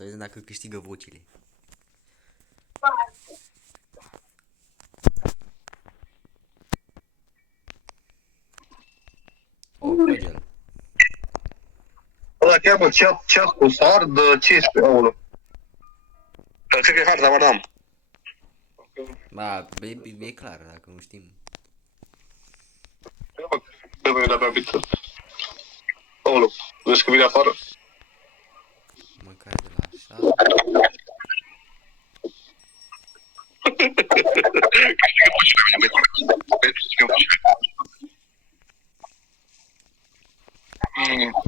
Să vedem dacă câștigă vocile. Oh, Cogel. Ăla cheamă ce-a spus, hard, ce este, aulă? Cred că e hard, dar n-am. Ba, e clar, dacă nu știm. Trebuie de-abia abită. Aulă, vezi că vine afară? Măcar de la așa. Câștigă pușile, vine băieți, câștigă pușile.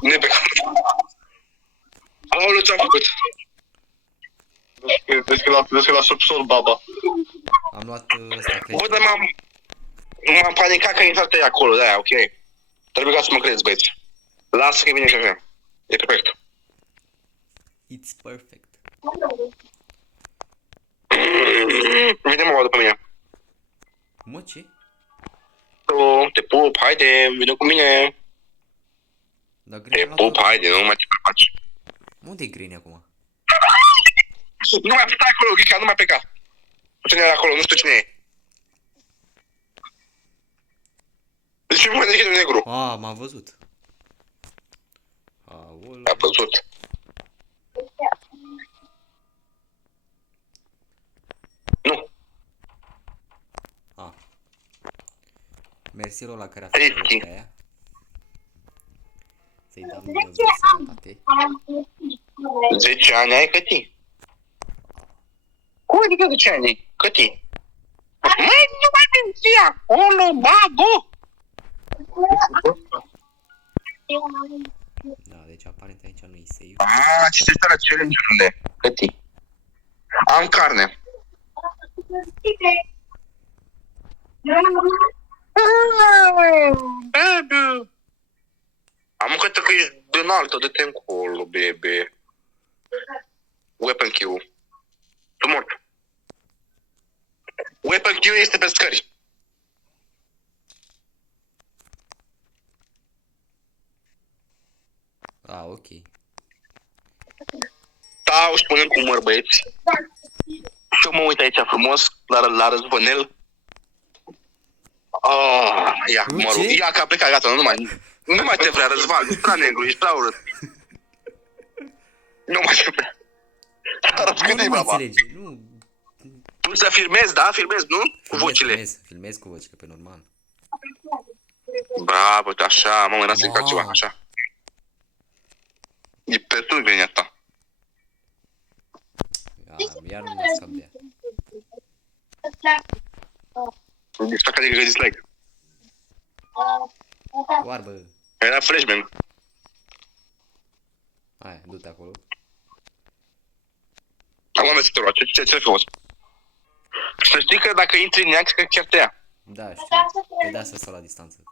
Nu e pe care. Aoleu, ce-am făcut? Vezi că l-a subsol baba. Am luat ăsta, Bă, dar m-am panicat că a intrat pe acolo, de-aia, ok. Trebuie ca să mă crezi, băieți. Lasă că vine și așa. E perfect. It's perfect. Vine mama după mine. Mă, ce? Tu, te pup, haide, vine cu mine. Dar Te Green pup, haide, nu mai te prefaci. unde e Green acum? Nu mai stai acolo, Ghica, nu mai pleca. Cine era acolo, nu știu cine e. De ce nu mai deschide un negru? Ah, m-a văzut. Aoleu. A văzut. Nu. Ah. Mersi la care a făcut lucrurile aia. Să-i dau Dumnezeu sănătate. 10 ani ai căti. Cum adică 10 ani? Căti. Mai nu mai minți acolo, babu! Da, deci aparent aici nu-i safe. Citește la challenge-urile. Căti. Am carne. Baby. Am mâncat că ești de înaltă, de-te încolo, bebe. Weapon kill. Tu mort. Weapon kill este pe scări. Ah, ok. Stau și punem cu măr, băieți. Și eu mă uit aici frumos, la răzbunel. Ia, mă rog, ia că a plecat, gata, nu mai te vrea, Răzvan, ești prea negru, ești prea urât. Nu mai te vrea. Nu mă înțelegi, nu. Tu să filmezi, da? Filmezi, nu? Cu vocile. Filmez cu vocile, pe normal. Bravo, așa, mă mâna să-i fac ceva, așa. E pe tu vine asta. Iar nu mă scap de ea. Ești care e dislike. Oarbă. Era flashbang. Hai, du-te acolo. Acum mergi să te roa, ce frumos. Să știi că dacă intri în ea, cred că chiar te ia. Da, știu. Pe de asta stau la distanță.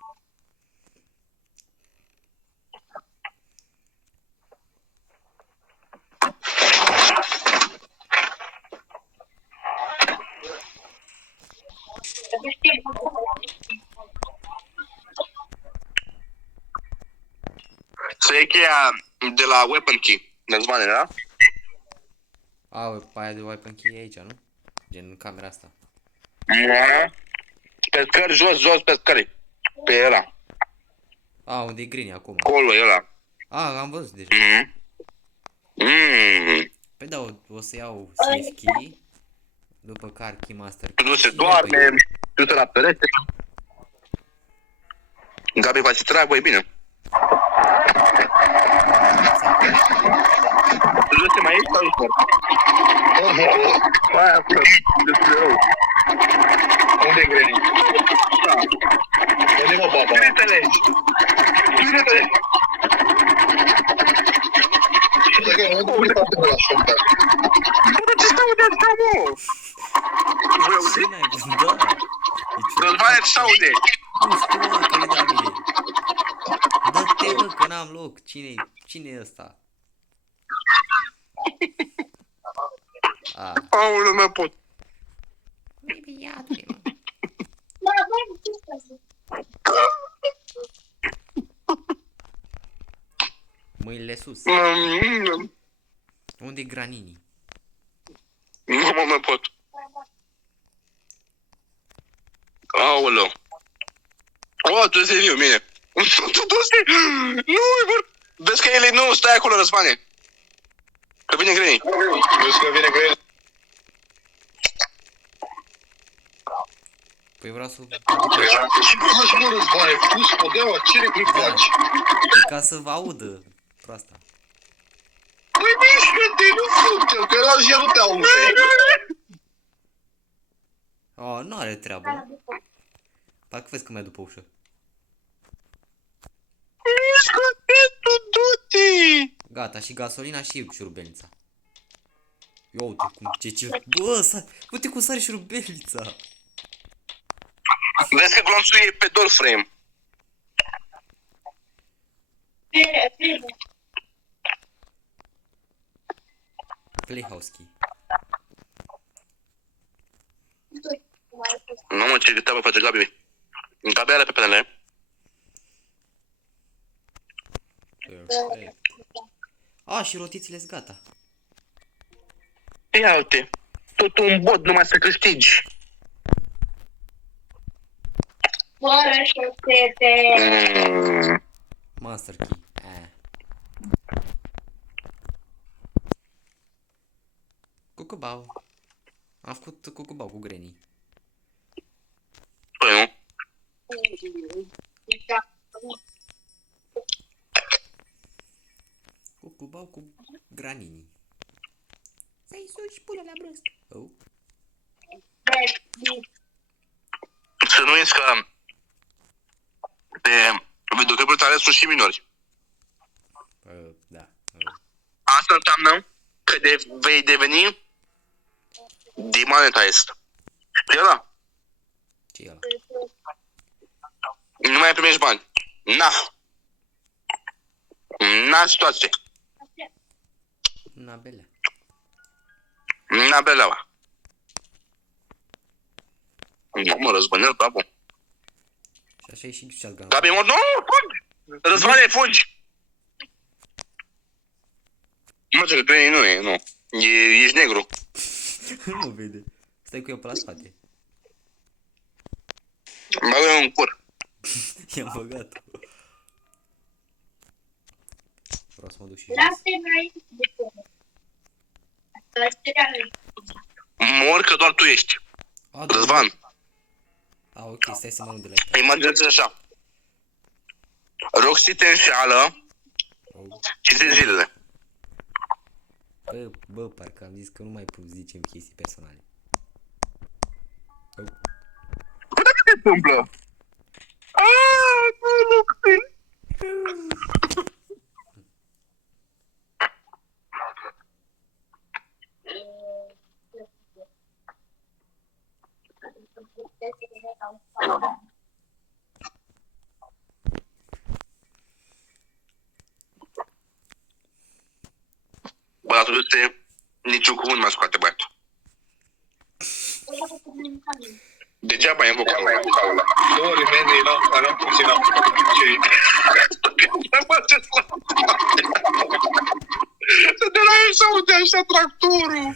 Să iei cheia de la weapon key. Răzvane, da? Aia de weapon key e aici, nu? Gen camera asta. Pe scări, jos, pe scări. Pe ăla. Unde e Green acum? Acolo e ăla. Am văzut deja. Păi da, o să iau safe key. După care keymaster. Nu se doarme, du-te la perete. Gabi face treabă, e bine. Jos mai ești sau ești? Aia, destul de rău. Unde e Granny? Da. Unde mă baba? Bine-te-le! Bine-te-le! Dacă nu mă uit foarte la șompea. Bă, ce se aude asta, mă? Voi auzi? Da. Răzvane, ce se aude? Nu știu, mă, că e Davide. Dă-te, mă, că n-am loc. Cine e ăsta? Aoleu, mă pot. Ia, du-te, mă. Mâinile sus. Unde e Granini? Nu mă mai pot. Aoleu. O, tu să viu, mine. Tu du-te! Nu, vezi că ele nu, stai acolo, Răzvane. Că vine Granny. Vezi că vine Granny. Păi vreau să... Ce faci, mă, Răzvane? Pus podeaua, ce le faci? E ca să vă audă proasta. Păi mișcă-te, nu fute, că la zi nu te aude. Oh, nu are treabă. Parcă vezi că mai după ușă. Mișcă-te, tu du-te! Gata, și gasolina și șurubelnița. Ia uite cum, ce... Bă, uite cum sare șurubelnița. Vezi că glonțul e pe door frame. Playhouse key. Nu mă, ce treabă face Gabi. Gabi are pe penele. A, și rotițile-s gata. Ia uite, tot un bot numai să câștigi. Master key. Cucubau. Am făcut cucubau cu Granny. Păi nu? Cucubau cu Granini. Să-i suci pula la brăsc. Oh. Să nu uiți că pe videoclipuri tale sunt și minori. Da. Asta înseamnă că vei deveni demonetized. Știi ăla? Ce e ăla? Nu mai primești bani. N-a situație. Nabelea. N-a beleaua. Mă, Răzbănel, bravo. Și așa e și shotgun. Gabi, mă, nu, fugi! Răzvane, fugi! Mă, ce că tu nu e, nu. Ești negru. Nu vede. Stai cu eu pe la spate. Bagă în cur. I-am băgat-o. Vreau să mă duc și jos. Mor că doar tu ești. Răzvan. A, ok, stai să mă uit de la ea. Imaginează așa. Roxy te înșeală și te zilele. Bă, parcă am zis că nu mai zicem chestii personale. Păi de ce se întâmplă? Aaaa, nu, Roxy. Bă, la toate niciun cuvânt mai scoate băiatul. Degeaba e invocat ăla. Sorry, man, eram puțin să de la el s-aude așa tractorul.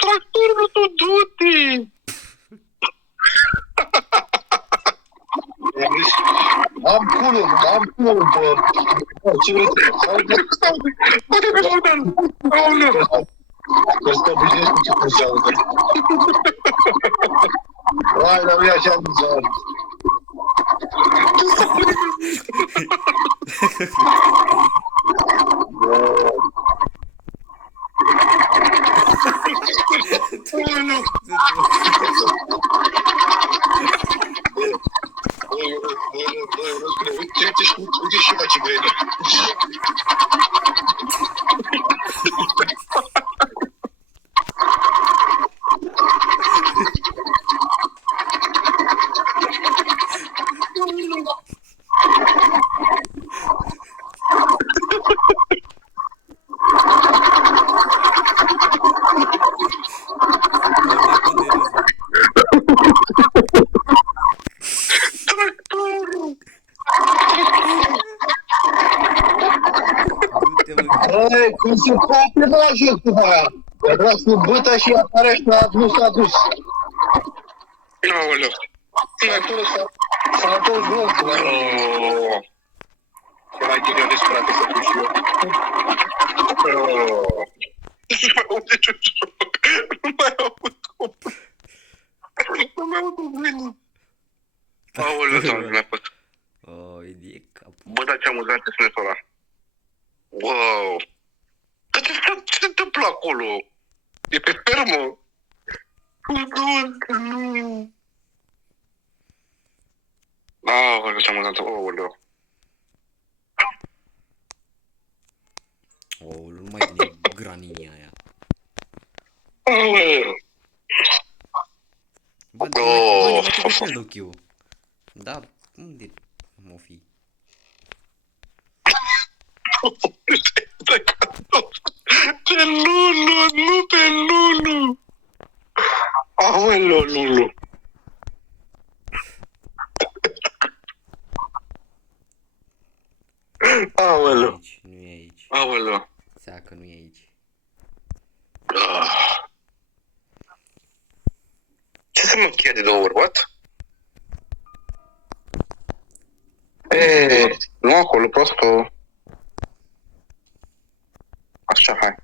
Tractorul, tu du-te! Am culul, bă. Ce vrei? Poate pe fundal. Aoleu. Că stă obișnuiesc cu ce cum se aude. Hai, dar nu e așa amuzant. Aoleu. Uite și face grele. Băi, cum se poate da jocul ăla? Era cu băta și apare nu s-a dus. Aoleu. S-a dus jocul ăla. Oh. Era genial de spărate să fiu și eu. Oh. Nu mai aud niciun joc. Nu mai aud cum. Nu mai aud cum veni. Aoleu, doamne, nu mai pot. Oh, e de cap. Bă, dar ce amuzant e sunetul ăla. Wow. Dar ce se întâmplă acolo? E pe fermă? Nu. Aoleu, ce amuzant. Aoleu. Oh, nu mai vine graninia aia. Aoleu. Bă, Oh. mai trebuie pe dochiu. Da, unde am o fi? Pe Lulu, nu pe Lulu. Aoleu, Lulu. Aoleu. Aici, nu e aici. Aoleu. Seacă nu e aici. Ce înseamnă cheia de 2 ori, what? Nu acolo, prosto. Așa, hai.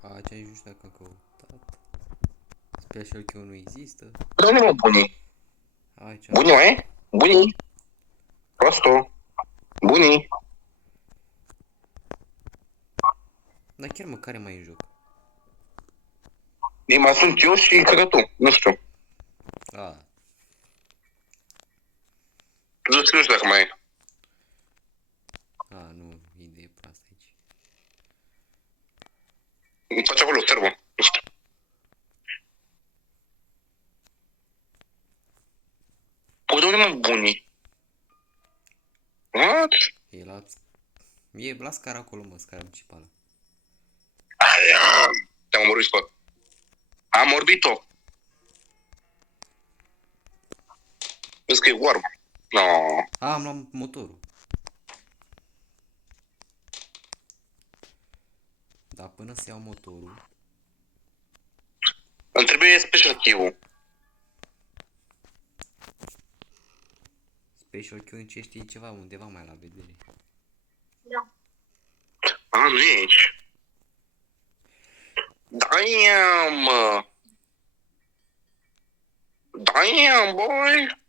Aici nu știu dacă am căutat. Special Q nu există. Dar nu mă bunii. Aici. Bunii, mai? Bunii. Prosto. Bunii. Dar chiar mă, care mai e în joc? Ei, mai sunt eu și cred că tu. Nu știu. A, Nu știu dacă mai e. nu, idee proastă aici. Îmi face acolo servă. Nu știu. Păi de unde mă bunii? What? E la scara acolo, mă, scara principală. Aia. Te-am omorât, bă. Am orbit-o. Vezi că e warm. No. Am luat motorul. Dar până să iau motorul... Îmi trebuie special key-ul. Special Q în ce știi ceva undeva mai la vedere. A, nu e aici. Damn, mă. Damn, boy.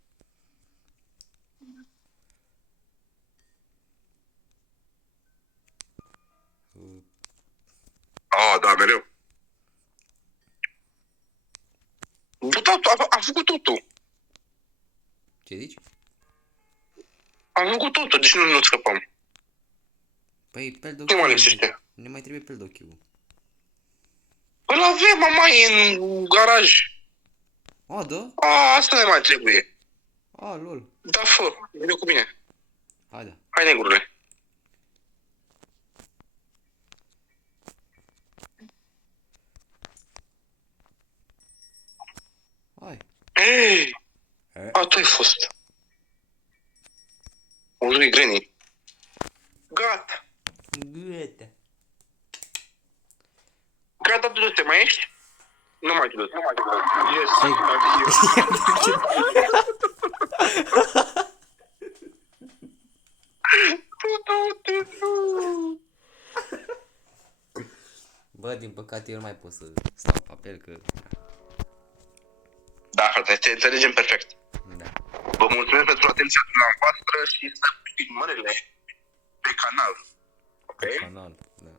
Ah, da, mereu. Bă, da, am făcut totul. Ce zici? Am făcut totul, deci nu scăpăm. Păi, pel Ce mă lipsește? ne mai trebuie pel dochiul. Îl avem, mama, e în garaj. A, da? A, asta ne mai trebuie. A, lol. Da, fă, vine cu mine. Hai da. Hai, negrule. Hai. Ei, a, tu ai fost. Lui Granny. Gata. Gata. Gata, du-te, mai ești? Nu mai du-te. Yes, Hai. I'm here. Du-te, nu. Bă, din păcate eu nu mai pot să stau pe apel că... Da, frate, te înțelegem perfect. Da. Vă mulțumim pentru atenția dumneavoastră și să filmările pe canal. Ok? Canal, da.